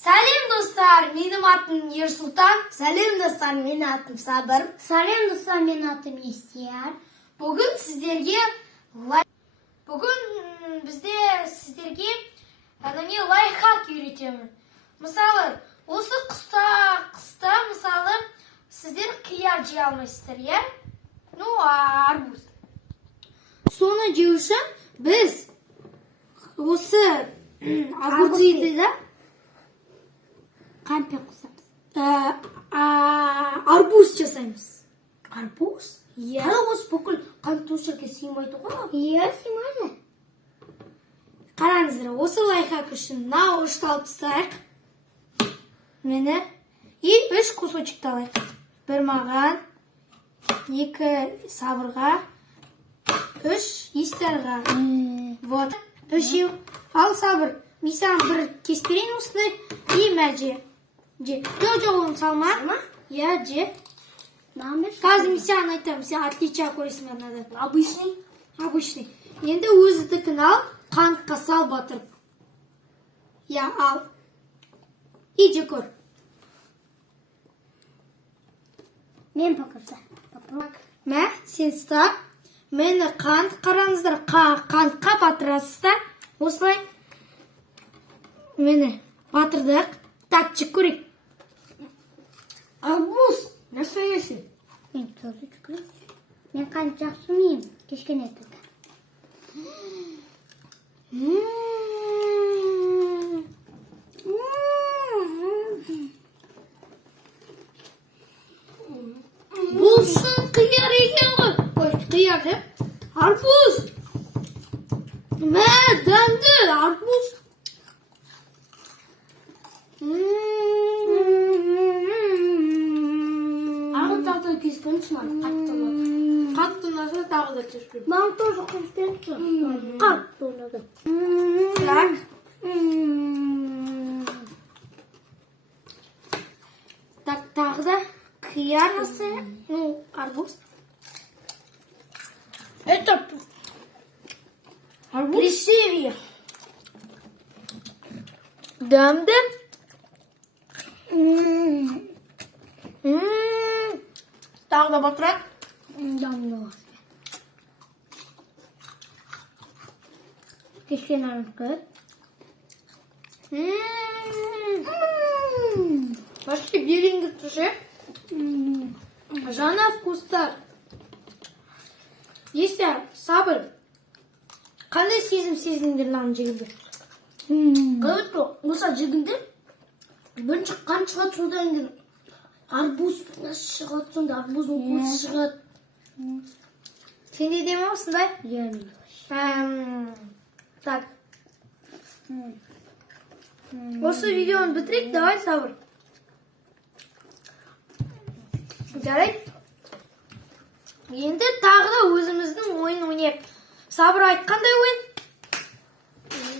Сәлем достар, менің атым Ерсұлтан. Сәлем достар, менің атым Сабыр. Сәлем достар, менің атым Естияр. Бүгін бізде сіздерге лайфхак үйретемін. Мысалы, осы қыста мысалы сіздер қияр жей алмайсыздар, иә? Арбуз. Соны жеу үшін біз осы огурцыдан Қампен қосамыз. Арбуз жасаймыз. Арбуз? Иә. Арбуз бүкіл қантушырға сыймайды ғой? Иә, сыймайды. Қараңыздар, осы лайфхак үшін мынау үшті алып тастайық. Мені. И 3 кусочек алайық. Бір маған, 2 Сабырға, 3 Естарға. Вот. 3 ал Сабыр. Мен саған бір кесіп берейін осындай. И мәже. Жоқ, оны салма. Я же. Қазір мен саған айтамын, сен отличие көресің мынадан. Обычный. Енді өзіңдікін ал, қантқа сал батырып. Я ал. И же көр. Мен пақырса. Мә, сен стап. Мені қант қараңыздар, қантқа батырасыздар. Осылай. Мені батырдық. Так, жек көрейік. Арбуз настоящий. Мен тоже жүкірейін. Мен қант жақсы меймін. Кешкен етті. Бұл шын қияр екен ғой. Ой, қияр деп. Арбуз. Мә, дәмді арбуз. Ағы кеспенші маған қатты болады. Қатты ұнаса тағы да кеспен. Маған тоже кеспенші. Қатты ұнады. Так. Так, тағы да қияр жасайық. Арбуз. Это арбуз красивее. Дәмді. Тағы да батырайық. Дамды. Кешкен арбуз. Вообще беріңді тұшы. Жаңа вкустар. Естер, Сабыр. Қандай сезімдер маған жегілді? Қайытты, осы жегінде бірінші қан шығады, содан кейін арбуз шығады, сонда арбуздың көзі шығады. Сенде де ме осындай? Иә, Так. Осы видеоны бітірейік, давай, Сабыр. Жарайды. Енді тағы да өзіміздің ойын ойнайық. Сабыр айтқандай ойын?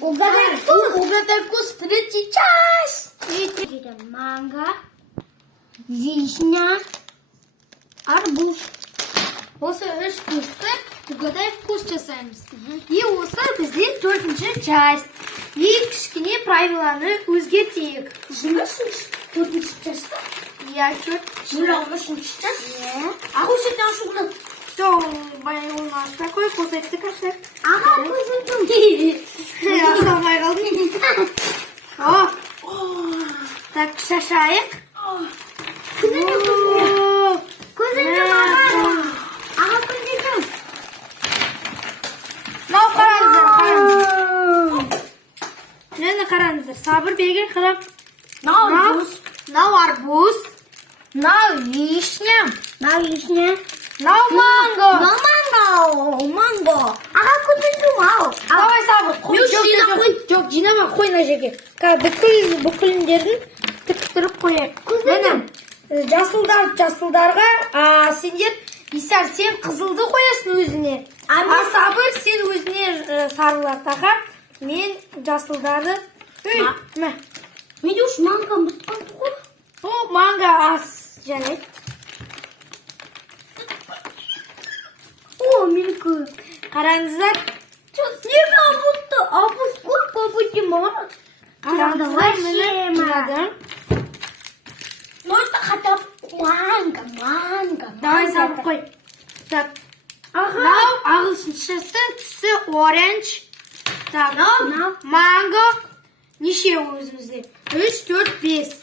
Угадай вкус, третий часть. Манго, вишня, арбуз. Осы 3 вкусты угадай вкус жасаймыз. И осы бізде 4-ші часть. И кішкене правиланы өзгертейік. Төртінші частьта? Я чөт. 23-ші часть? Иә. Ағылшын ашуғынан. Все, у нас такой кусочек каштек. Аға, көзімдің. Алмай қалдым. Так, шашайық. Көзімдің аға. Аға, көзімдің. Мынау қараңыздар. Мені қараңыздар. Сабыр берген қарап. Мынау арбуз. Мынау вишня. Мынау манго. Манго. Аға, көзімдің ау. Давай, Сабыр. Жоқ, жинама, қой мына жерге. Бүкіліндерін тіктіріп қояйық. Мені жасылдарға, сендер, Исар, сен қызылды қоясың өзіне. Сабыр, сен өзіне сарылар тақа. Мен жасылдарды... Менде уж мангам бұтқан тұғыр. Манго аз. Жарайды. Менікі. Қараңыздар. Неге абузды? Абуз көп көбіде маған. Қараңыздар, мені жинадым. Ну это хотя бы манго. Давай сабыр қой. Так. Мынау ағылшыншасы түсі оранж. Так, манго. Неше өзімізде? 3, 4, 5.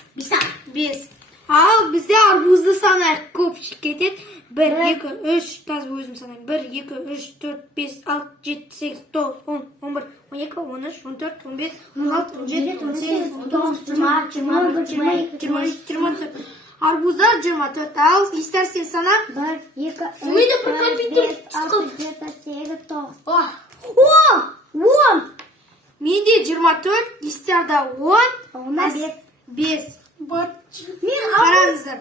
5. Ал бізде арбузды санайық. Көпшік кетеді. 1, 2, 3. Тазы өзім санайым. 1, 2, 3, 4, 5, 6, 7, 8, 9, 10, 11, 12, 13, 14, 15, 16, 17, 18, 19, 20, 21, 22, 23, 24. Арбуздар 24. Ал естер сен сана. 1, 2, 3, Мен де бір компьютер 6, 7, 8, 9. О! Менде 24. Естерде 10. Ona 5. Мен Қараңыздар.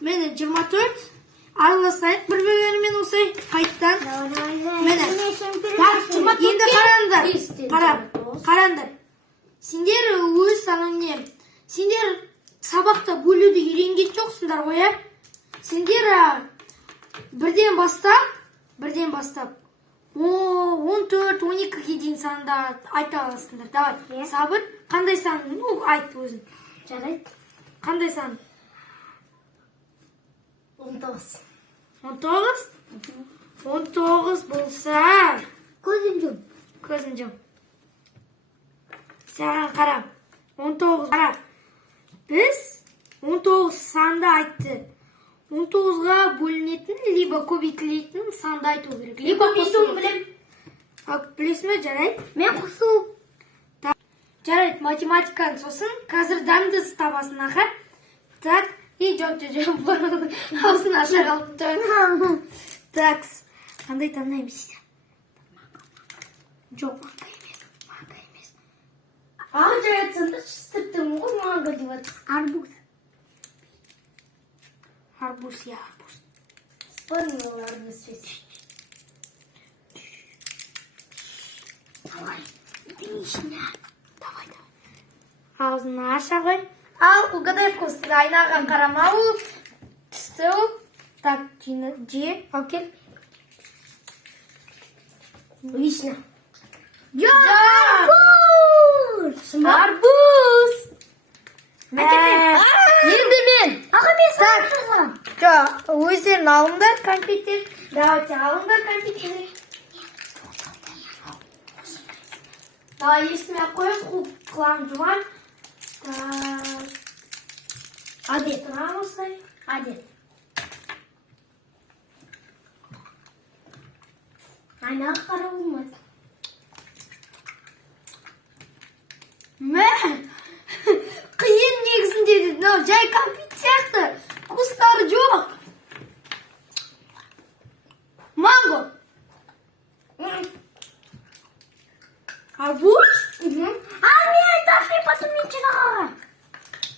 Мені 24. Араласайық бір-бірлерімен осай қайттан. Мені. Енді қараңдар. Қараңдар. Сендер өз саныңне. Сендер сабақта бөлуді үйренген жоқсыңдар ғой, ә? Сендер бірден бастап 14, 12-ге дейін санды айта аласыңдар. Давай, сабыр. Қандай сан? Айт өзің. жарайды. Қандай сан? 19. 19? 19 болса... Көзін жом. Саған қара. 19 қара. Біз 19 санды айтты. 19-ға бөлінетін, либо көбейтілетін санды айту керек. Либо қосу білем. Білесің бе, жарайды? Мен қосу. Жарайды, математиканы сосын. Қазір дәмді табасын аға. Так, жоқ. Аусын аша қалды. Так, қандай таңдаймыз? Жоқ, манго емес. Жарайды, шыстырттым ғой манго деп атыр. Арбуз. Арбуз, я арбуз. Вспомнил арбуз сейчас. Давай, отлично. Давай. Аузына аша ғой. Ал, угадай вкус. Айнаға қарама ол. Түсті ол. Так, же. Ал кел. Отлично. Арбуз! Енді мен. Аға мен саған. Өздерін алыңдар компьютер. Давайте алыңдар компьютер. Давай есіме қойып қылам жуан. Адет. Тұрам осылай. Адет. Айнаға қара болмайды. Қиын негізінде деді. Жай компьютер сияқты. Вкустары жоқ. Манго. Арбуз? Нет, дошли, потом мен жинағаға.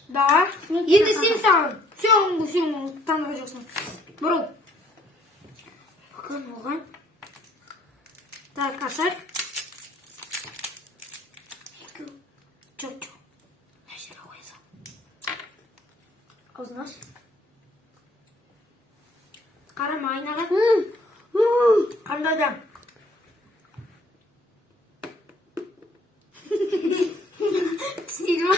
Да. Енді сен саған. Сен таңдап жоқсың. Бұрыл. Bakın оған. Так, ашар. Жоқ. Нәрсері қойса. Аузын аш. Қарама айнаға. Қандай да. Сильма.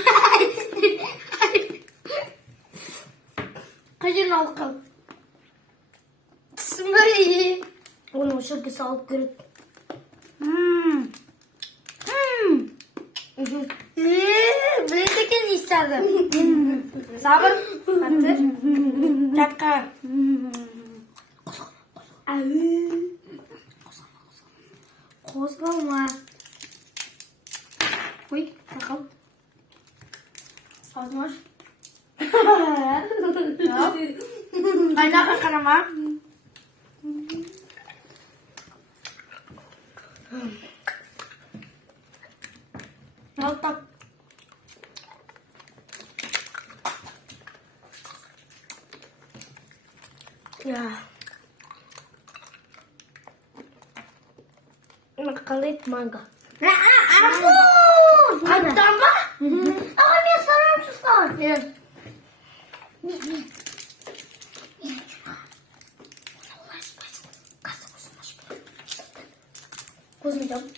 Қажын алып қал. Түсін бәрі. Оны шөпке салып көреді. Біледі екен ешчарды. Сабыр. Қатыр. Жатқа. Қозғалма. Ой, тақал. Аузын аш. Айнаға қарама. Al tak. Ya. Қалайды манго. Арбуз! Қайттан ба? Аға мен саған сұстан. Көзін жауып.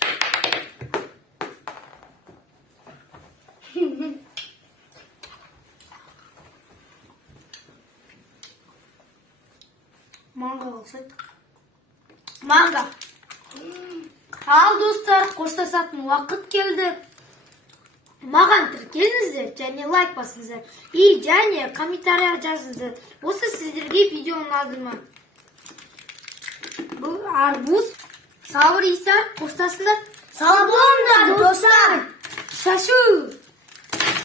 Мангаға ұқсайды. Манга. Ал достар, қоштасатын уақыт келді. Маған тіркеліңіздер және лайк басыңыздар. И және комментария жазыңыздар. Осы сіздерге видео ұнады ма? Бұл арбуз. Сау Иса, қоштасыңдар. Сау болыңдар достар. Шашу.